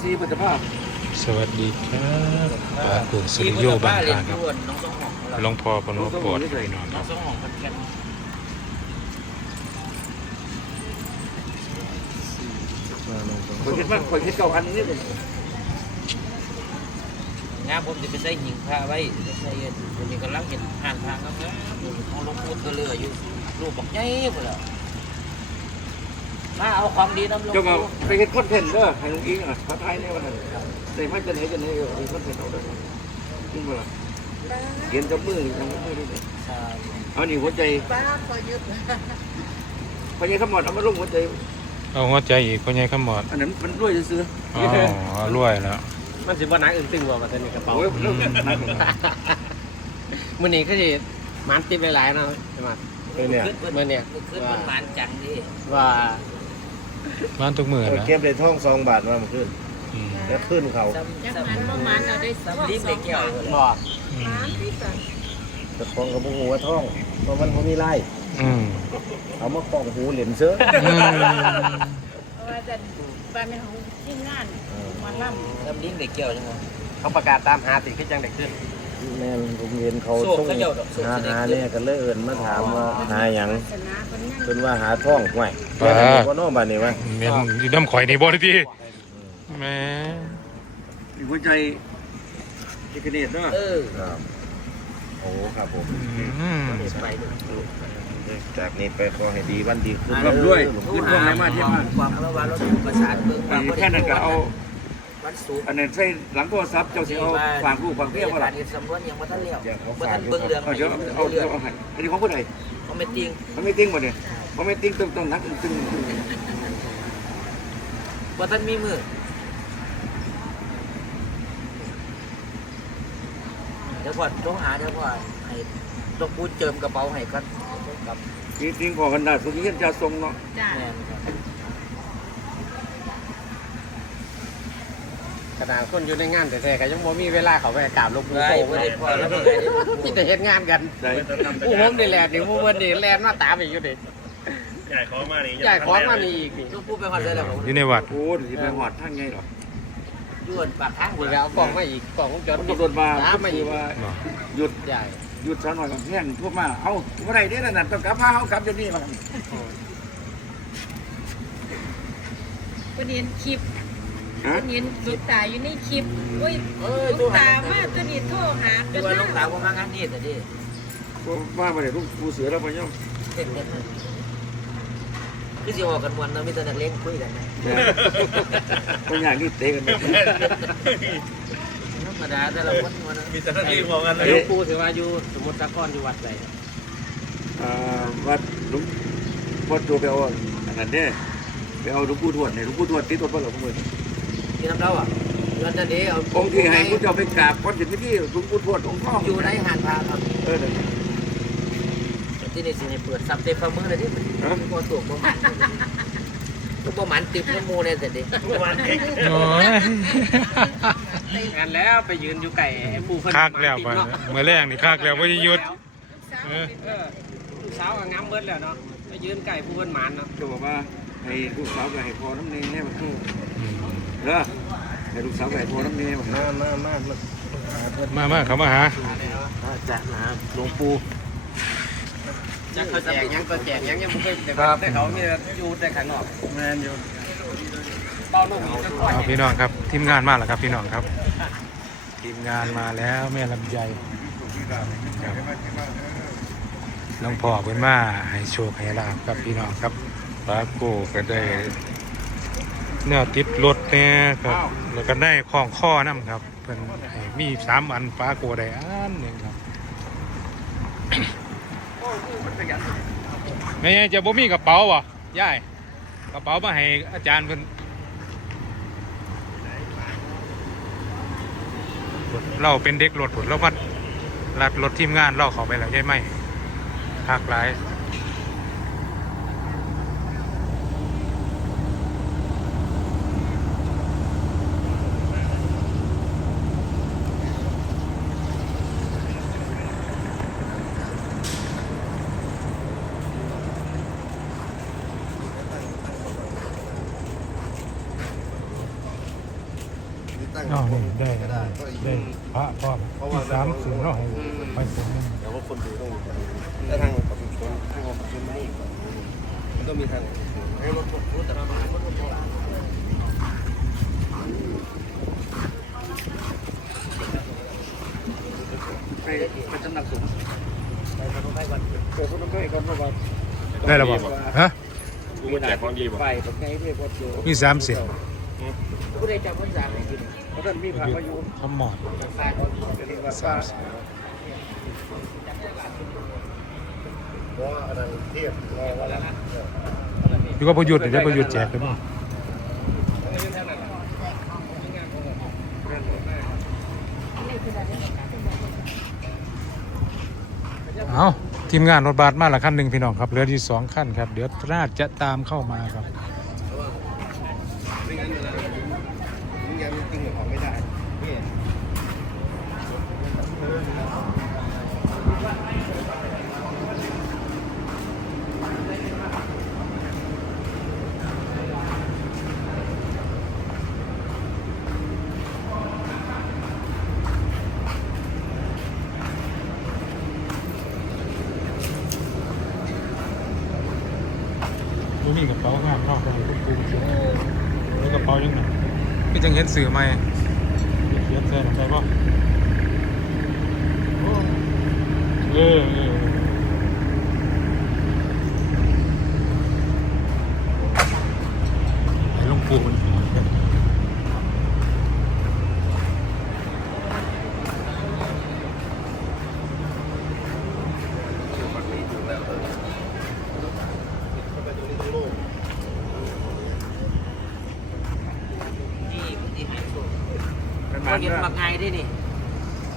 ซีพุทธภาพสวัสดีครับปากูสุริโยบางเรียทาครับหลวงพ่อปนวปวดพี่น้องครับคนคิดว่าคนคิดเก่าอันนี้เลยงาผมจะไปใส่หิงผ้าไว้จะใส่วันนี้กำลังเห็นห่านทางครับนะเอาลวงพูดก็เรืออยู่รูปบอกใหญ่หมดแล้ว มาเอาความดีน้ำลงเจ้าก็ไปเห็นคอนเทนต์เด้อให้ลุงอิงอะพระไทยเนี่ยวันนั้นแต่ไม่จะไหนจะไหนเออมีคอนเทนต์เอาด้วยจริงเปล่าเขียนกับมือทำกับมือด้วยเอานี่หัวใจป้าพอยุดพญาขมอดเอามาลงหัวใจเอาหัวใจอีกพ่อใหญ่ขมอดอันนั้นมันด้วยซื้ออ๋อรวยแล้วมันสิบ่นักอื่นตึงบ่มาแต่ในกระเป๋าโอ้ยเริ่มนักมื้อนี้ก็สิมันติดหลายๆเนาะใช่ไหมคือเนี่ยมื้อเนี่ยขึ้นมันมันจังดิว่า บ้านทุกมือแล้วเก็บได้ท่องสองบาทมาเมื่อคืนอืมแล้วขึ้นเขาซ้ำยังซ้ำหันมามันเอาได้ซ้ำริมเด็กแก้วเลยบ่อืมมันพี่สันแต่ของกับหูว่าท่องเพราะมันบ่มีไล่อืมเอามาคล้องหูเหรียญเสื้ออืมว่าจะบ้านเป็นของทีมงานหมาล่ำซ้ำริมเด็กแก้วจังวะเขาประกาศตามหาติคือจังได้ขึ้น แม่นผมเห็นเขาโศกส่งเขาเจ้าดอกโศกหาแสดง หาเนี่ยก็เลยเอิ้นมาถามว่าหาหยังศาสนาคนยังเพิ่นว่าหาท่องห่วยแม่นบ่เนาะบัดนี้วะเมียนอยู่น้ำข่อยนี่บ่ได้ทีแหม่หัวใจเอกเนตเนาะเออครับโอ้ครับผม อืมไปจากนี้ไปขอให้ดีวันดีขึ้นร่ำรวยเด้อยึดพวกไหนมาที่มาความระวังรถประสานเบิ่งแค่นั้นก็เอา วันศุกร์อันนั้นใส่หลังโทรศัพท์เจ้าสิเอาฝากลูกฝากเมียว่าล่ะเรียนสำนวนยังบ่ทันเลี้ยวบ่ทันเบิ่งเรื่องเอาเดี๋ยวเอาเดี๋ยวเอาให้อันนี้ของผู้ใดเขาไม่ติงเขาไม่ติ้งหมดเลยเขาไม่ติ้งต้องต้องนักตึงตึงบ่ทันมีมือเดี๋ยวก่อนต้องหาเดี๋ยวก่อนให้ต้องพูดเจิมกระเป๋าให้กันกับจริงๆขอกันได้สุขีเห็นจะทรงเนาะจ้า แม่นครับ ขนาดคนอยู่ในงานแต่ๆก็ยังบ่มีเวลาเขาไปกราบหลวงปู่ได้โตบ่ได้พอแล้วบ่ได้มีแต่เฮ็ดงานกันได้ผู้ผมนี่แหละนี่ผู้เพิ่นนี่แล่นมาตามอีกอยู่ดิใหญ่ของมานี่ใหญ่ของมานี่อีกนี่ต้องพูดไปฮอดได้แล้วผมอยู่ในวัดโอ้ยไปหอดท่านไงหรอย้วนปากทางนี่แล้วกล่องมาอีกกล่องของจมัดนก็โดนมาตามมาอีกว่าบ่หยุดใหญ่หยุดซะหน่อยก่อนเที่ยงทั่วมาเอ้าเมื่อไรเนี่ยนั่นต้องกลับมาเขากลับเดี๋ยวนี้มาคนเห็นคลิป ฮะคนเห็นลูกตาอยู่ในคลิปอุ้ยเอ้ยลูตู้กหาตามาตัวนี้โทรหาดูว่าลูกสาวผมมางานนี่แต่ดิว่ามาเลยลูกปูเสือแล้วไปย่อมคือสิว่ากันมวนเนามีแต่นักเลงคุยกันนะคนอย่างนี้เตะกันธรรมดาแต่ละคนมันมีแต่นักเรียนบอกกันแล้วหลวงปู่ถือว่าอยู่สมุทรสาครอยู่วัดใดวัดลุงวัดตัวไปเอาอันนั้นเนี่ยไปเอาลูกปูทวดเนี่ยลูกปูทวดติดตัวเปล่าของมื อมีน้ำเล่าอะเงินจะดีเอาองค์ที่ให้ผู้เจ้าไปกราบก้อนหินไม่ที่ลุงปูทวดองค์พ่ออยู่ในหานพาครับเออที่นี่สิให้เปิดซับเต็มฝ่ามือเลยที่มันก็ตัวบ่มันก็บ่มันติดน้ำมูเนี่ยแต่ดิโอ้ยงานแล้วไปยืนอยู่ไก่ไอ้ปู่เพิ่นคักแล้วบัดนี้เมื่อแรงนี่คักแล้วบ่ได้หยุดเออเออลูกสาวก็งามเบิดแล้วเนาะไปยืนไก่ผู้เพิ่นหมานเนาะจะบอกว่าให้ลูกสาวไปให้พอน้ำเนยให้มันอืม เด้อให้ลูกสาวไปให้พอน้ำเนยมันมามามามาหาเพิ่นมามาเขามาหาจะนะหลวงปู่จักเขาแจกหยังก็แจกหยังยังบ่เคยแต่แต่เขามีแต่อยู่แต่ข้างนอกแมนอยู่เป้าลูกจะคอยเอาพี่น้องครับทีมงานมาแล้วครับพี่น้องครับ ทีมงานมาแล้วแม่ลำไยครับน้องพ่อเพิ่นมาให้โชคให้ลาบครับพี่น้องครับปาโก้ก็ได้ เนื้อติดรถเนี่ยครับ แล้วก็ได้ของข้อน้ำครับเพิ่นมีสามอันปาโก้ได้อันหนึ่งครับแม่ยายจะบ่มีกระเป๋าบ่ยายกระเป๋ามาให้อาจารย์เพิ่นเราเป็นเด็กรถผุดเรามาลัดรถทีมงานเราเข้าไปแล้วใช่ไหมหักหลาย ตั้งอ๋อนี่ได้ได้ได้พระพ่อที่สามสูงเนาะให้ไปผมนึงแต่ว่าคนดูต้องอยู่แต่ทางของชุมชนทางของชุมชนนี่มันต้องมีทางให้รถรถแต่ละมามันก็พอไปไปจำนักสูงไปพนมไพรวันเกิดคนต้องใกล้กันเพราะว่าได้แล้วบ่ฮะไม่แจกของดีบ่ไปผมไงที่พอโจมีสามเสียง ผู้ใดจำพรรษาไม่กินเพราะท่านมีพระมาอยู่ทำหมอดขายของจะเรียกว่าสามเสียงเพราะอะไรเทียบรอว่าแล้วพี่ก็ประยุทธ์เดี๋ยวประยุทธ์แจกได้บ่เอาทีมงานรถบัสมาละคันหนึ่งพี่น้องครับเหลืออยู่สองคันครับ เดี๋ยวน่าจะตามเข้ามาครับ ไม่งั้นเวลามึงยังจริงกับเขาไม่ได้นี่ บ่มีกระเป๋างานนอกกันทุกปูเสียแล้วกระเป๋ายังไงก็จังเห็นสื่อใหม่เขียนใส่ลงไปบ่เออเออไอ้หลวงปู่มัน ที่ที่หายสูง เป็นมามันเห็นมาไงได้นี่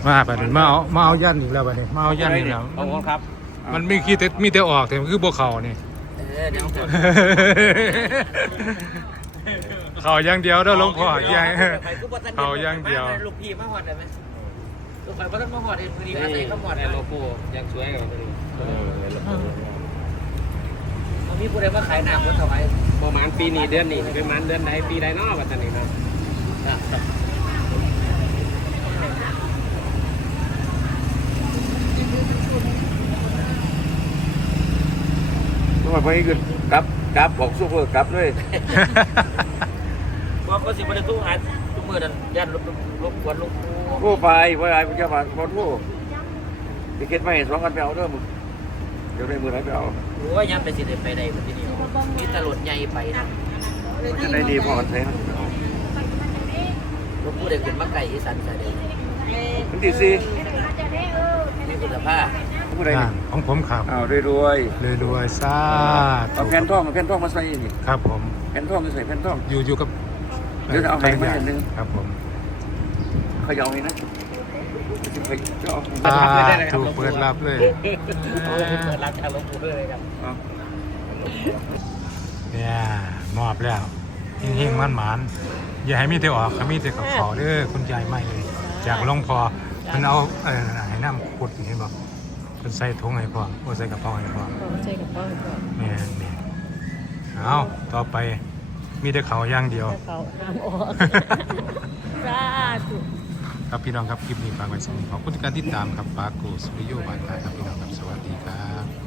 มาไปเลยมาเอามาเอายันอีกแล้วบัดนี้มาเอายันอีกแล้วเอาครับ มันมีขี้แต่มีแต่ออกแต่มันคือบ่เข้านี่เออเดี๋ยวก่อนเข้าอย่างเดียวเด้อหลวงพ่ออย่างเข้าอย่างเดียวลูกพี่มาหอดได้ไหมลูกไฟบ่ต้องมาหอดเองพอดีอาศัยเขาหอดได้โลโก้ยังสวยกว่าพอดีมันมีผู้ใดมาขายหนักว่าถวายประมาณปีนี้เดือนนี้ประมาณเดือนไหนปีใดเนาะวันนี้เนาะ ต้องมาไปขึ้นกลับกลับบอกซูเปอร์กลับด้วยว่าก็สิบ่ได้ตู้หาทุกมื้อนั้นย่านรบรบกวนลูกครูโทรไปว่าไอ้พระเจ้าผ่านพอโทรไปเก็ตไม่สองกันไปเอาเด้อมึงเดี๋ยวได้มือไหนไปเอาโอ้ยยังไปสิได้ไปได้มันที่นี่มีตลาดใหญ่ไปนะจะได้ดีพอกันใช่ไหมลูกผู้ใดขึ้นมาไก่อีสานใส่ได้มันที่สี่มีคุณภาพ ผู้ใดอ่านี่ของผมครับอ้าวรวยเลยรวยซาๆเอาแผ่นทองเอาแผ่นทองมาใส่นี่ครับผม แผ่นทองจะใส่แผ่นทอง อยู่อยู่กับเดี๋ยวจะเอาให้มาอันหนึ่งครับผมเขย่าให้นะจะเอาอ่าถูกเปิดรับเลยโอ้ยเปิดร้านชาลงปูด้วยเลยครับ เอาเนี่ยมอบแล้วเฮงๆมันหมานๆอย่าให้มีแต่ออกให้มีแต่กับขอเด้อคุณยายไม่เลย จากหลวงพ่อเพิ่นเอาเออให้น้ำขุดเห็นบ่ เพิ่นใส่ถุงให้พ่อบ่ใส่กระเป๋าให้พ่อใช่กับพ่อก่อนแม่นแม่นเอาต่อไปมีแต่เขาอย่างเดียวเขาน้ำออกสาธุครับพี่น้องครับคลิปนี้ฝากไว้สำหรับขอบคุณที่การติดตามครับปาโกสุริโยบานตาครับพี่น้องครับสวัสดีครับ